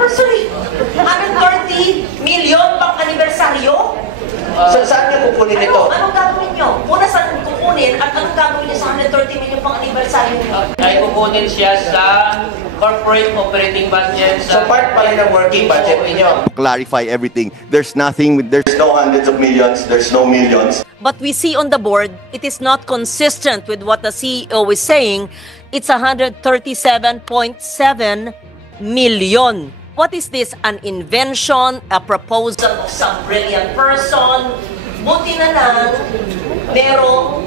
anniversary? 130 million pang anibersaryo? Saan niyo kukunin ito? Anong gagawin niyo? Una saan kukunin at anong gagawin niyo sa 130 million pang anibersaryo niyo? Ay kukunin siya sa corporate operating budget. So part pala ng working budget niyo. Clarify everything. There's nothing, there's no hundreds of millions, there's no millions. But we see on the board, it is not consistent with what the CEO is saying. It's 137.7 million. What is this? An invention? A proposal of some brilliant person? Buti na lang, merong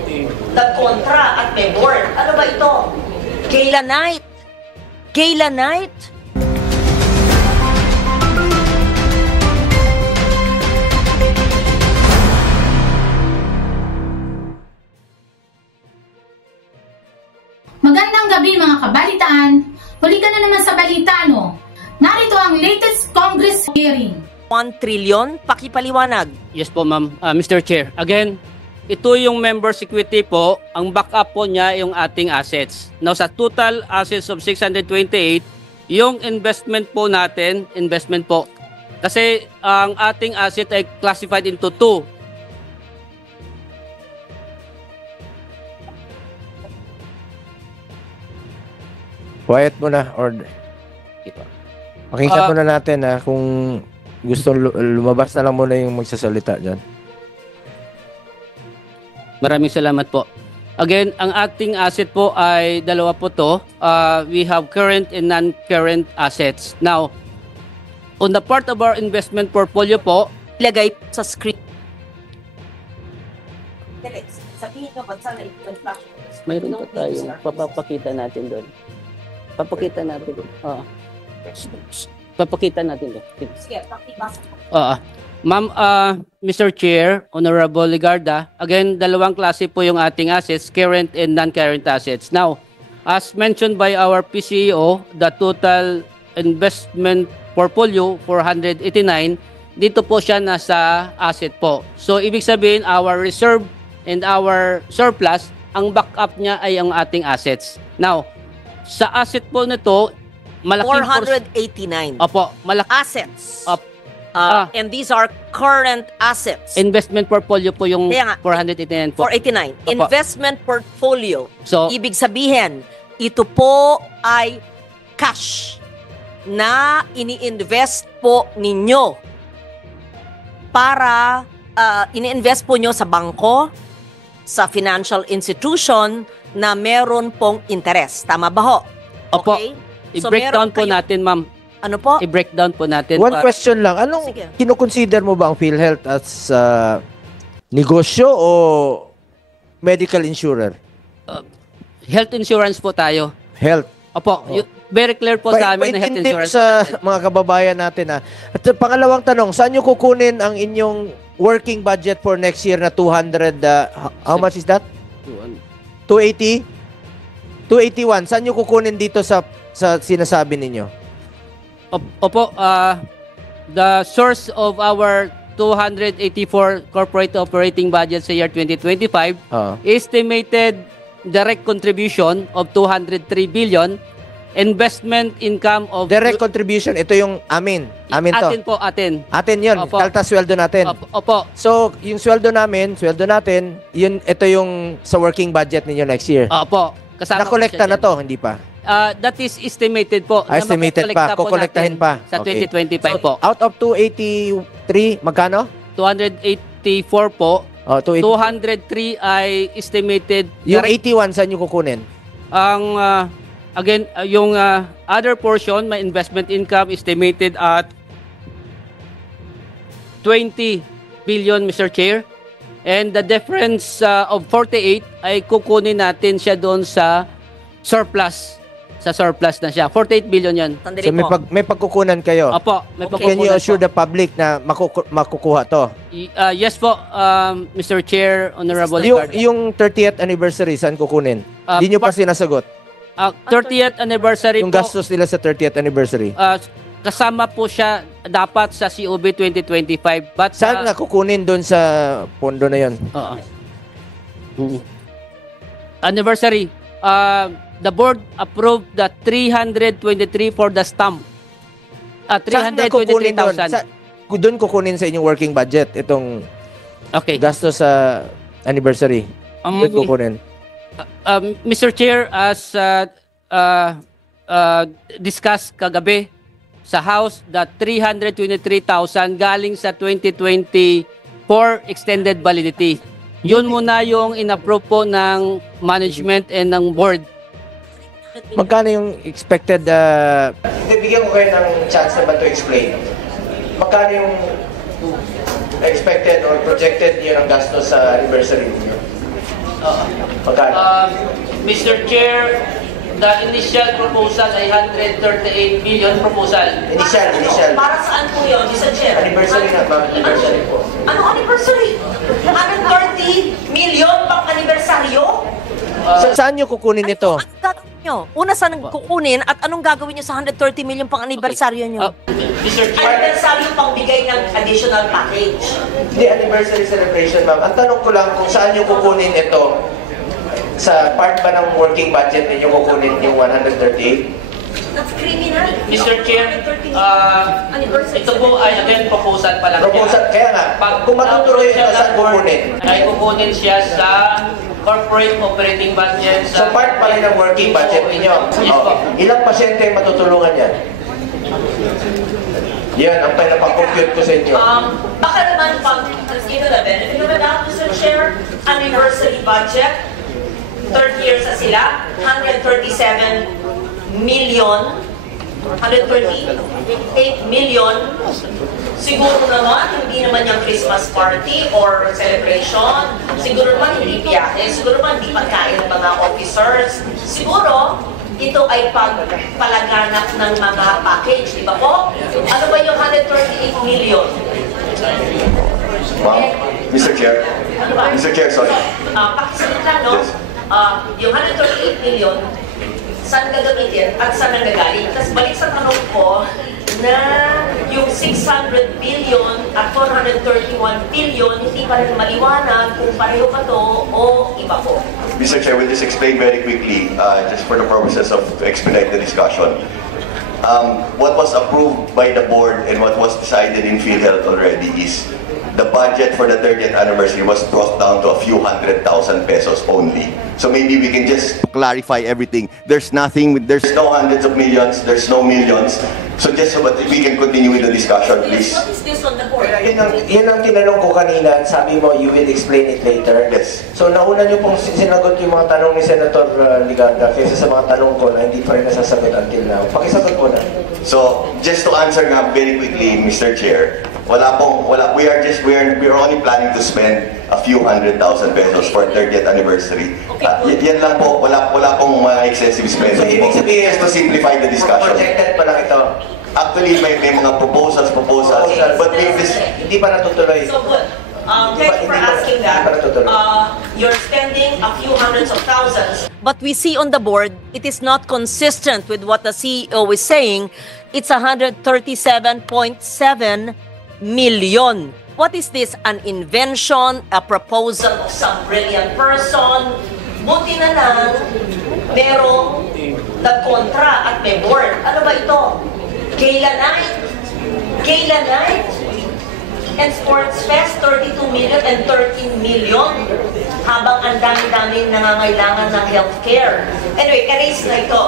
nagkontra at may board. Ano ba ito? Gaylanite. Gaylanite? Magandang gabi mga kabalitaan. Huli ka na naman sa balita, no? Narito ang latest Congress hearing. 1 trillion? Pakipaliwanag. Yes po ma'am. Mr. Chair, again, ito yung members equity po, ang backup po niya yung ating assets. Now sa total assets of 628, yung investment po natin, investment po. Kasi ang ating asset ay classified into two. Quiet muna or pakinggan muna natin kung gusto lumabas na lang muna yung magsasalita dyan. Maraming salamat po. Again, ang ating asset po ay dalawa po to. We have current and non-current assets. Now, on the part of our investment portfolio po, Ilagay sa screen. Sabihin ka ba sana ito-flash? mayroon pa tayo. Papapakita natin doon. Papakita natin doon. Papakita natin doon. Sige, pakibasa ko. Ma'am, Mr. Chair, Honorable Ligarda, again, dalawang klase po yung ating assets, current and non-current assets. Now, as mentioned by our PCEO, the total investment portfolio, 489, dito po siya nasa asset po. So, ibig sabihin, our reserve and our surplus, ang backup niya ay ang ating assets. Now, sa asset po nito, malaking 489. Opo, malaki. Assets. And these are current assets. Investment portfolio po yung Kaya nga, 489 po. 489. Opo. Investment portfolio. So, Ibig sabihin, ito po ay cash na ini-invest po ninyo para ini-invest po nyo sa bangko, sa financial institution na meron pong interest. Tama ba ho? Opo. Okay? I-breakdown po natin, ma'am. Ano po? I-breakdown po natin. One question lang. Anong Sige. kinoconsider mo ba ang PhilHealth as negosyo o medical insurer? Health insurance po tayo. Health. Opo. Very clear po sa amin na health Paintindi insurance. sa mga kababayan natin. At pangalawang tanong, saan nyo kukunin ang inyong working budget for next year na 200, how much is that? 280? 281. Saan nyo kukunin dito sa sinasabi ninyo? Opo. The source of our 284 corporate operating budget sa year 2025, estimated direct contribution of 203 billion, investment income of... Direct contribution, ito yung amin. Amin to. Atin po, atin. Atin yun. Opo. Kaltas sweldo natin. Opo. So, yung sweldo natin, yun, ito yung sa working budget ninyo next year. Opo. Kasama Nakolekta na to, hindi pa? That is estimated po. Estimated pa. Kukolektahin pa. Sa 2025 po. Out of 283, magkano? 284 po. 203 ay estimated. Yung 81, saan nyo kukunin? Ang, again, yung other portion, may investment income estimated at 20 billion, Mr. Chair. And the difference of 48 ay kukunin natin siya doon sa surplus. Sa surplus na siya. 48 billion yan. Sandali So, po. may pagkukunan kayo? Opo, may Can you pagkukunan assure po. the public na makukuha to? Yes po, Mr. Chair, Honorable Yung, Ricardo. yung 30th anniversary, saan kukunin? Hindi nyo pa sinasagot. 30th anniversary Yung po, gastos nila sa 30th anniversary. kasama po siya dapat sa COB 2025. But, Saan na kukunin doon sa pondo na yon? Anniversary. The board approved the 323 for the stamp. Saan na kukunin doon? 323,000. Doon kukunin sa inyong working budget itong Okay. gastos sa anniversary. Doon kukunin. Mr. Chair, as discussed kagabi sa House, that 323,000 galing sa 2024 extended validity. Yun muna yung in-approve po ng management and ng board. Magkano yung expected... Bigyan ko kayo ng chance naman to explain. Magkano yung expected or projected yun ang gastos sa anniversary niyo? Magkano? Mr. Chair, the initial proposal ay 138 million proposal. Initial. Para saan po yun, Mr. Chair? Anniversary na ba? Anniversary po. Anong anniversary? 130 million pang anibersaryo? Saan nyo kukunin ito? Anong gagawin nyo? Una, saan kukunin at anong gagawin nyo sa 130 million pang anibersaryo nyo? Mr. Chair, Anibersaryo pang bigay ng additional package. Hindi, anniversary celebration, ma'am. Ang tanong ko lang kung saan nyo kukunin ito. Sa part ba ng working budget ninyo kukunin yung 138? That's criminal. Mr. Chair, Anniversary. ito po ay again proposal pa lang. Proposal, kaya nga, kung matutuloy ito, saan kukunin? Ay kukunin siya sa corporate operating budget. So part pa rin ng working budget ninyo. Yes po. Ilang pasyente matutulungan yan? Yan, ang pinapakompute ko sa inyo. Baka naman pag, benefit naman na, Mr. Chair, anniversary budget, third year sa sila, 137 million, 138 million. Siguro naman, hindi naman yung Christmas party or celebration. Siguro naman hindi biyahe. Siguro naman hindi pagkain ng mga officers. Siguro, ito ay pagpalaganap ng mga package, di ba po? Ano ba yung 138 million? Wow. Mr. Chair. Ano ba? Mr. Chair, sorry. Pakisalit lang, no? Yes. Yung 138 million, saan gagamitin at saan nagagaling? Tapos balik sa tanong ko na yung 600 billion at 431 billion, hindi pa rin maliwanag kung pareho pa to o iba po. Mr. Chair, we'll just explain very quickly, just for the purposes of to expedite the discussion. What was approved by the board and what was decided in PhilHealth already is the budget for the 30th anniversary was brought down to a few 100,000 pesos only. So maybe we can just clarify everything. There's nothing, there's no hundreds of millions, there's no millions. So just so that we can continue with the discussion, please. What is this on the board? Yun ang tinanong ko kanina. Sabi mo, you will explain it later. Yes. So nauna nyo pong sinagot yung mga tanong ni Senator Ligarda kaysa sa mga tanong ko na hindi pa rin nasasagot until now. Pakisagot mo na. So just to answer nga very quickly, Mr. Chair, we're only planning to spend a few 100,000 pesos for 30th anniversary. Yan lang po, wala pong mga excessive spending. So ibig sabihin, just to simplify the discussion. Projected pa lang ito. Actually, may mga proposals, but Hindi pa natutuloy. So good. Thank you for asking that. You're spending a few hundreds of thousands. But we see on the board, it is not consistent with what the CEO is saying. It's 137.7 million. What is this? An invention? A proposal of some brilliant person? Buti na lang, merong nagkontra at may board. Ano ba ito? Gala Night and Sports Fest, 32 million and 13 million. Habang ang dami-daming nangangailangan ng healthcare. Anyway, erase na ito.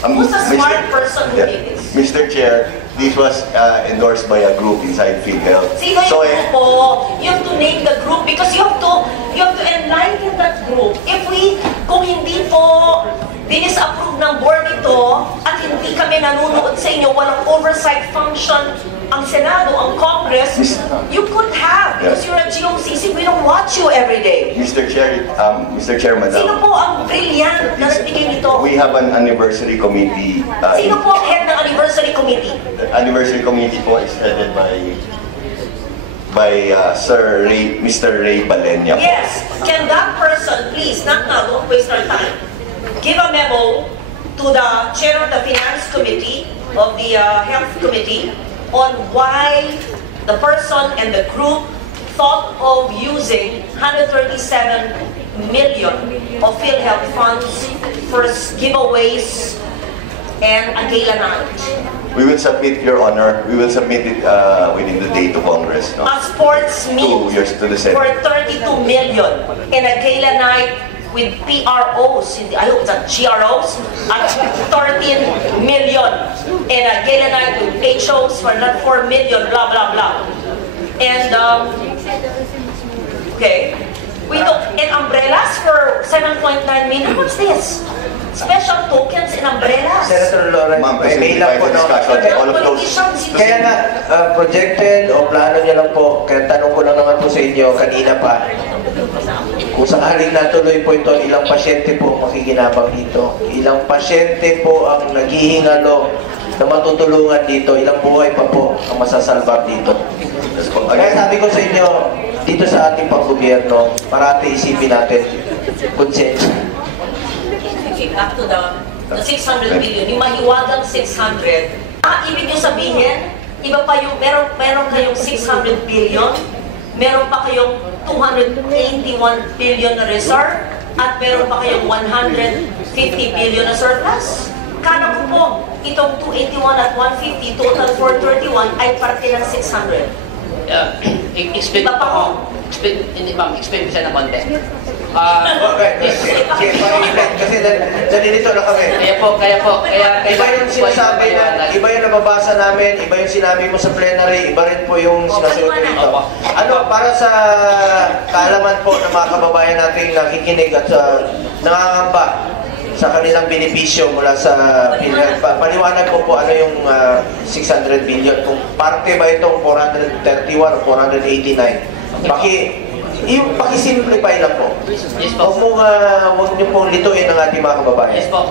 Who's a smart person who did this? Mr. Chair, this was endorsed by a group inside PhilHealth. Sino yung grupo? You have to name the group because you have to enlighten that group. Kung hindi po dinis-approve ng board ito at hindi kami nanonood sa inyo, walang oversight function ang Senado, ang Congress, you could have because you're a GOCC. We don't watch you every day. Mr. Chair, Madam. Sino po ang brilliant na nagbigay nito? We have an anniversary committee. Sino po ang head ng anniversary committee? The anniversary committee po is headed by Mr. Ray Balenya. Yes. Can that person, please, not now, don't waste our time, give a memo to the chair of the Finance Committee, of the Health Committee, on why the person and the group thought of using 137 million of PhilHealth funds for giveaways and a gala night. we will submit, Your Honor, we will submit it within the day to Congress. No? A sports meet 2 years to the Senate. for 32 million and a gala night with PROs, I hope it's GROs, at 13 million. And a gala night with HOs for not 4 million, blah, blah, blah. And, okay. We don't, and umbrellas for 7.9 million. What's this? Special tokens and umbrellas. Senator Lawrence, Ma'am, may lang po no. all of those. Kaya nga, projected o plano niya lang po, kaya tanong ko lang naman po sa inyo kanina pa, kung sakaling natuloy po ito, ilang pasyente po makikinabang dito? Ilang pasyente po ang naghihingalo na matutulungan dito? Ilang buhay pa po ang masasalbar dito? Kaya sabi ko sa inyo, dito sa ating panggobyerno, parati isipin natin, konsensya. Back to the 600 billion, yung mahiwagang 600. Ibig nyo sabihin, iba pa yung, meron kayong 600 billion, meron pa kayong 281 billion na reserve, at meron pa kayong 150 billion na surplus. Kano ko po, itong 281 at 150, total 431 ay parte ng 600. Explain Iba pa ko. Hindi ma'am, explain ko siya ng konti. Kasi nandito na kami. Kaya Iba yung sinasabi na, iba yung nababasa namin, iba yung sinabi mo sa plenary, iba rin po yung sinasagot ko dito. Ano, para sa kaalaman po ng mga kababayan nating nakikinig at nangangamba sa kanilang benepisyo mula sa PhilHealth, paliwanag ko po ano yung 600 billion. Kung parte ba itong 431 o 489? Paki-simplify lang po. Yes po. Huwag niyo pong lituin ang ating mga kababayan. Yes po.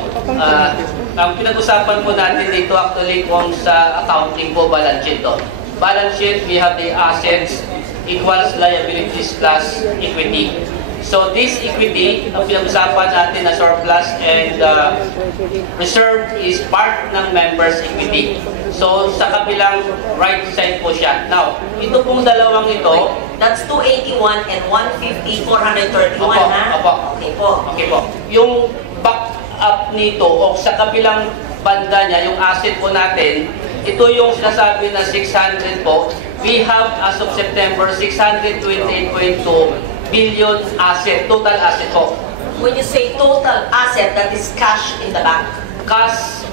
Ang pinag-usapan po natin dito actually kung sa accounting po balance sheet to. Balance sheet, we have the assets equals liabilities plus equity. So this equity, ang pinag-usapan natin na surplus and reserve is part ng members' equity. So sa kabilang right side po siya. Now, ito pong dalawang ito, That's 281 and 150, 431 ha? Opo. Okay po. Okay po. Yung back up nito o sa kabilang banda niya, yung asset po natin, ito yung sinasabi na 600 po. We have as of September 628.2 billion asset, total asset po. When you say total asset, that is cash in the bank. Cash,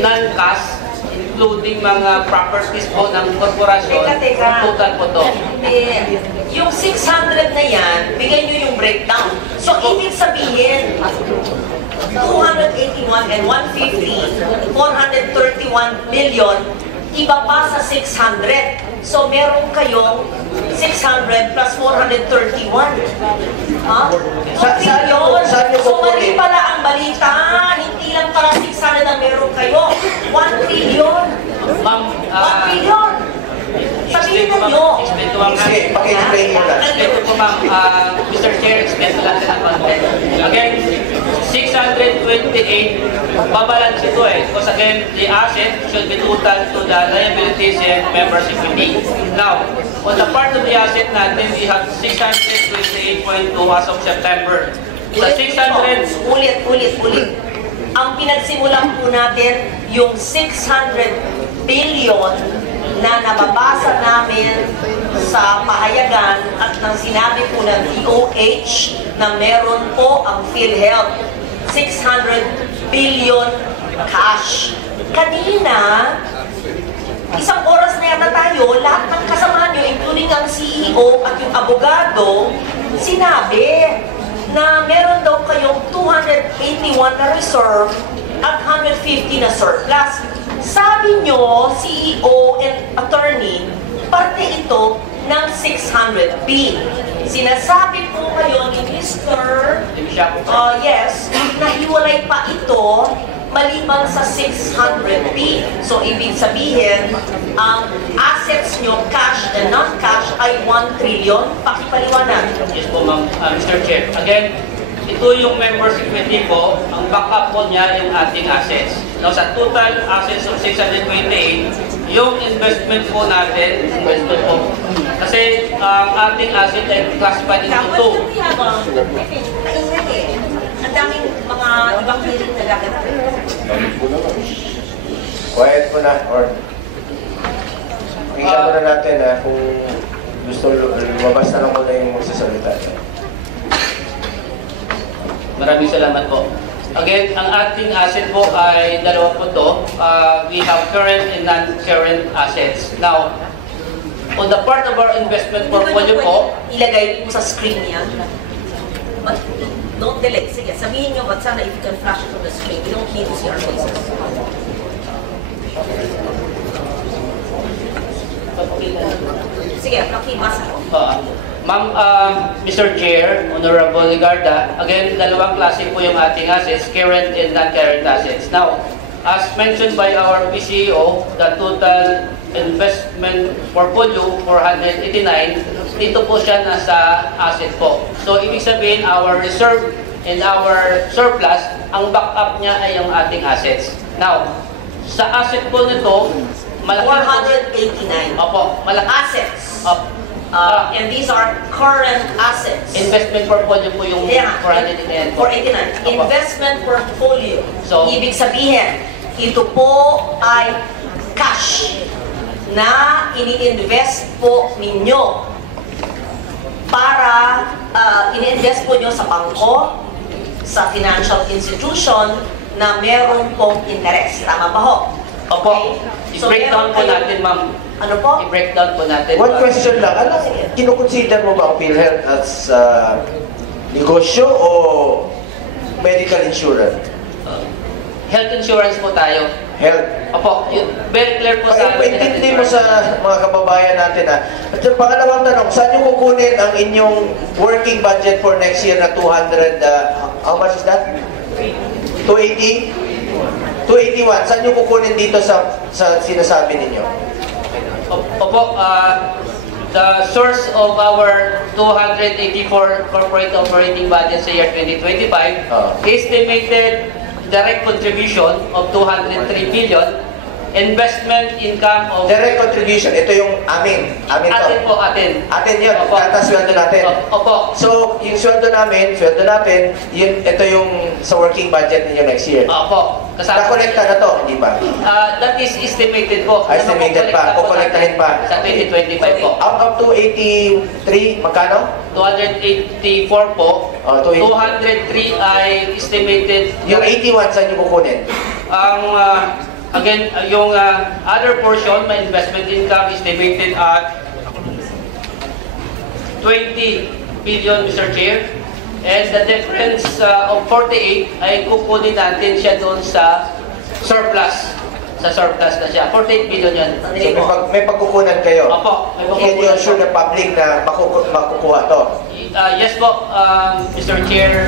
non-cash, including mga properties po ng korporasyon, Teka. total po to. Hindi. Yung 600 na yan, bigay nyo yung breakdown. So, ibig sabihin, 281 and 150, 431 million, iba pa sa 600. So, meron kayong 600 plus 431. Ha? Saan niyo So, kukunin? mali pala ang balita. Hindi lang pala 600 ang meron kayo. 1 trillion. Ma'am, 1 trillion. Sabihin na nyo. explain ko ma'am. Sige, paki-explain mo lang. Explain ko po ma'am, Mr. Chair, explain ko lang sa content. Again, 628, babalance ito because again, the asset should be total to the liabilities and members' equity. Now, on the part of the asset natin, we have 628.2 as of September. Sa 600, Ulit. Ang pinagsimulan po natin, yung 600 billion na nababasa namin sa pahayagan at nang sinabi po ng DOH na meron po ang PhilHealth. 600 billion cash. Kanina, isang oras na yata tayo, lahat ng kasama nyo, including ang CEO at yung abogado, sinabi na meron daw kayong 281 na reserve at 150 na surplus. Sabi nyo, CEO and attorney, parte ito ng 600B. Sinasabi po kayo ni Mr. Yes, nahiwalay pa ito maliban sa 600B. So, ibig sabihin, ang assets nyo, cash and non-cash, ay 1 trillion. Pakipaliwanag. yes po ma'am, Mr. Chair. Again, ito yung members equity po, ang backup po niya yung ating assets. Now, sa total assets of 628, yung investment po natin, investment po. Kasi ang ating asset ay classified into two. Ang daming mga ibang hearing na gaganapin. Quiet mo na, or tingnan muna natin kung gusto lumabas na lang muna yung magsasalita. Maraming salamat po. Again, ang ating asset po ay dalawa po to. We have current and non-current assets. Now, on the part of our investment portfolio po, ilagay mo sa screen niya. Don't delay. Sige, sabihin niyo, but sana if you can flash it on the screen, we don't need to see our faces. Sige, pakibasa ko. Ma'am, Mr. Chair, Honorable Ligarda, again, dalawang klase po yung ating assets, current and non-current assets. Now, as mentioned by our PCEO, the total investment portfolio, 489, dito po siya nasa asset po. So, ibig sabihin, our reserve and our surplus, ang backup niya ay yung ating assets. Now, sa asset po nito, malaki 489. Opo, malaki. Assets. And these are current assets. Investment portfolio po yung 489. 489. Investment portfolio. So, ibig sabihin, ito po ay cash na ini-invest po ninyo para ini-invest po nyo sa bangko, sa financial institution na meron pong interest. Tama ba ho? Opo. So, I-breakdown po natin, ma'am. Ano po? I-breakdown po natin. One question lang, ano, kinukonsider mo ba ang PhilHealth as negosyo o medical insurance? Health insurance po tayo. Health. Opo, very clear po sa amin. Paintindi mo sa mga kababayan natin At yung pangalawang tanong, saan nyo kukunin ang inyong working budget for next year na 200, how much is that? 280? 281. Saan nyo kukunin dito sa sinasabi ninyo? Opo, the source of our 284 corporate operating budget sa year 2025 estimated direct contribution of 203 billion, investment income of... Direct contribution, ito yung amin. Amin to. Atin po, atin. Atin yun, Opo. sweldo natin. Opo. So, yung sweldo natin, yun, ito yung sa working budget ninyo next year. Opo. Nakolekta na to, hindi ba? That is estimated po. Estimated pa, kukolektahin pa. Sa 2025 po. Out of 283, magkano? 284 po. 203 ay estimated. Yung 81, saan nyo kukunin? Ang again, yung other portion, my investment income estimated at 20 billion, Mr. Chair. And the difference of 48 ay kukunin natin siya doon sa surplus. Sa surplus na siya. 48 billion yan. So, may pagkukunan kayo? Opo. May Can you assure the public na makukuha to? Yes po, Mr. Chair.